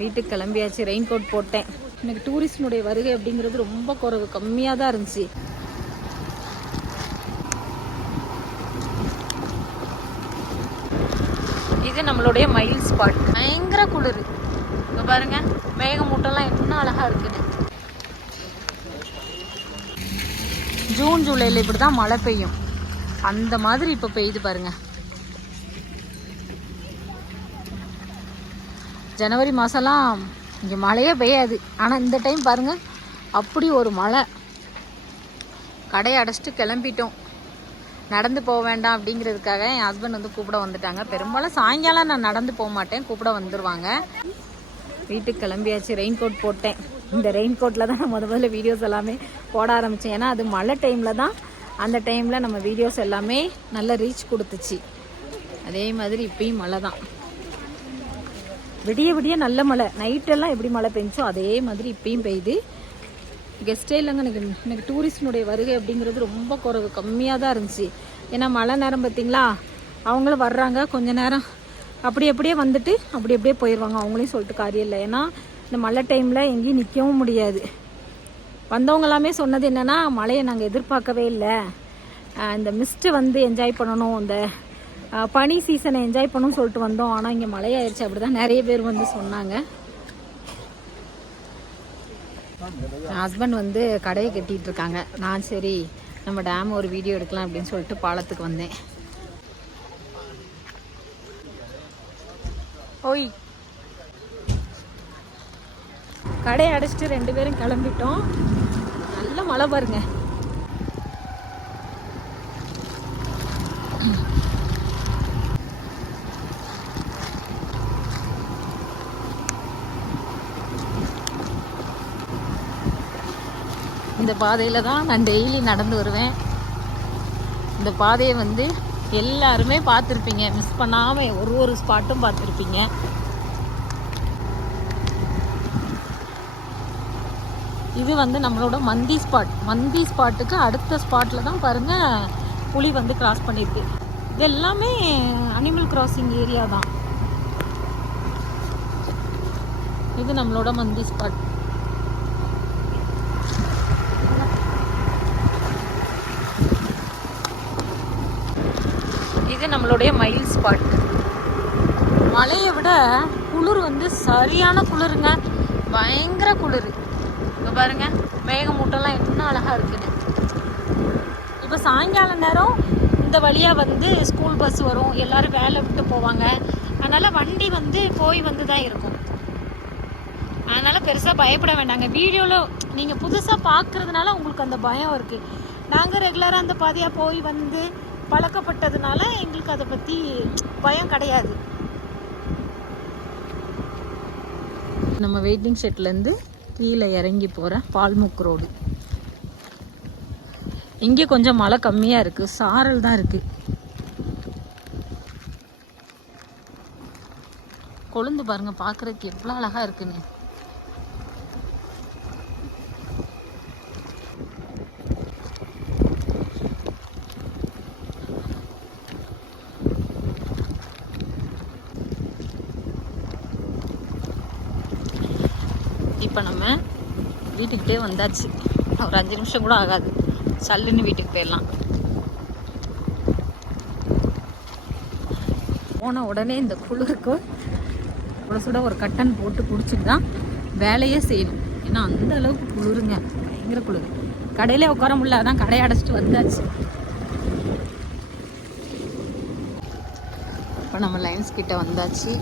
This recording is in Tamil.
வீட்டுக்கு கிளம்பியாச்சு. ரெயின் கோட் போட்டேன். எனக்கு டூரிஸ்டினுடைய வருகை அப்படிங்கிறது ரொம்ப குறைவு, கம்மியாக தான் இருந்துச்சு. இது நம்மளுடைய மயில் ஸ்பாட். பயங்கர குளிர். இங்க பாருங்க, மேகமூட்டம்லாம் என்ன அழகா இருக்குன்னு. ஜூன் ஜூலைல இப்படிதான் மழை பெய்யும், அந்த மாதிரி இப்ப பெய்யுது பாருங்க. ஜனவரி மாசம்லாம் இங்க மழையே பெய்யாது, ஆனா இந்த டைம் பாருங்க அப்படி ஒரு மழை. கடையை அடைச்சிட்டு கிளம்பிட்டோம். நடந்து போக வேண்டாம் அப்படிங்கிறதுக்காக என் ஹஸ்பண்ட் வந்து கூப்பிட வந்துட்டாங்க. பெரும்பாலும் சாயங்காலம் நான் நடந்து போக மாட்டேன், கூப்பிட வந்துடுவாங்க. வீட்டுக்கு கிளம்பியாச்சு. ரெயின் கோட் போட்டேன். இந்த ரெயின் கோட்டில் தான் நான் முதல்ல வீடியோஸ் எல்லாமே போட ஆரம்பித்தேன். ஏன்னா அது மழை டைமில் தான், அந்த டைமில் நம்ம வீடியோஸ் எல்லாமே நல்ல ரீச் கொடுத்துச்சு. அதே மாதிரி இப்பயும் மழை தான். விடிய விடிய நல்ல மழை. நைட்டெல்லாம் எப்படி மழை பெஞ்சோ அதே மாதிரி இப்பயும் பெய்யுது. கெஸ்டே இல்லைங்க. எனக்கு டூரிஸ்டினுடைய வருகை அப்படிங்கிறது ரொம்ப குறைவு, கம்மியாக தான் இருந்துச்சு. ஏன்னா மழை நேரம் பார்த்திங்களா, அவங்களும் வர்றாங்க கொஞ்ச நேரம், அப்படியே வந்துட்டு அப்படியே போயிடுவாங்க. அவங்களையும் சொல்லிட்டு காரியம் இல்லை. ஏன்னா இந்த மழை டைமில் எங்கேயும் நிற்கவும் முடியாது. வந்தவங்க எல்லாமே சொன்னது என்னென்னா, மழையை நாங்கள் எதிர்பார்க்கவே இல்லை, இந்த மிஸ்ட்டு வந்து என்ஜாய் பண்ணணும், இந்த பனி சீசனை என்ஜாய் பண்ணணும்னு சொல்லிட்டு வந்தோம். ஆனால் இங்கே மழையாயிருச்சு. அப்படி தான் நிறைய பேர் வந்து சொன்னாங்க. ஹஸ்பண்ட் வந்து கடையை கட்டிகிட்டு இருக்காங்க. நான் சரி நம்ம டேம் ஒரு வீடியோ எடுக்கலாம் அப்படின்னு சொல்லிட்டு பாலத்துக்கு வந்தேன். ஓய், கடையை அடைச்சிட்டு 2 பேரும் கிளம்பிட்டோம். நல்ல மழை பாருங்க. இந்த பாதையில் தான் நான் டெய்லி நடந்து வருவேன். இந்த பாதையை வந்து எல்லாருமே பார்த்துருப்பீங்க, மிஸ் பண்ணாமல் ஒரு ஸ்பாட்டும் பார்த்துருப்பீங்க. இது வந்து நம்மளோட மந்தி ஸ்பாட். மந்தி ஸ்பாட்டுக்கு அடுத்த ஸ்பாட்டில் தான் பாருங்கள் புலி வந்து கிராஸ் பண்ணியிருக்கு. இது எல்லாமே அனிமல் கிராசிங் ஏரியா தான். இது நம்மளோட மந்தி ஸ்பாட். இது நம்மளுடைய மயில் ஸ்பாட். மழையை விட குளிர் வந்து சரியான குளிருங்க, பயங்கர குளிர். இங்கே பாருங்க, மேகமூட்டம்லாம் என்ன அழகா இருக்குன்னு. இப்போ சாயங்கால நேரம் இந்த வழியாக வந்து ஸ்கூல் பஸ் வரும், எல்லாரும் வேலை விட்டு போவாங்க. அதனால வண்டி வந்து போய் வந்து தான் இருக்கும். அதனால பெருசாக பயப்பட வேண்டாங்க. வீடியோவில் நீங்கள் புதுசாக பார்க்குறதுனால உங்களுக்கு அந்த பயம் இருக்குது. நாங்கள் ரெகுலராக அந்த பாதையாக போய் வந்து பழக்கப்பட்டதுனால எங்களுக்கு அதை பற்றி பயம் கிடையாது. நம்ம வெயிட்டிங் ஷெட்லேருந்து கீழே இறங்கி போகிற பால்முக் ரோடு. இங்கே கொஞ்சம் மழை கம்மியாக இருக்குது, சாரல் தான் இருக்குது. கொழுந்து பாருங்க, பார்க்குறதுக்கு எவ்வளோ அழகாக இருக்குன்னு. இப்போ நம்ம வீட்டுக்கிட்டே வந்தாச்சு. ஒரு 5 நிமிஷம் கூட ஆகாது, சல்லுன்னு வீட்டுக்கு போயிடலாம். போன உடனே இந்த குளிருக்கு சுட ஒரு கட்டன் போட்டு குடிச்சிட்டு தான் வேலையே செய்யணும். ஏன்னா அந்த அளவுக்கு குளிருங்க, பயங்கர குளிர். கடையிலே உட்கார முடியல, அதான் கடையை அடைச்சிட்டு வந்தாச்சு. இப்போ நம்ம லைன்ஸ் கிட்ட வந்தாச்சு.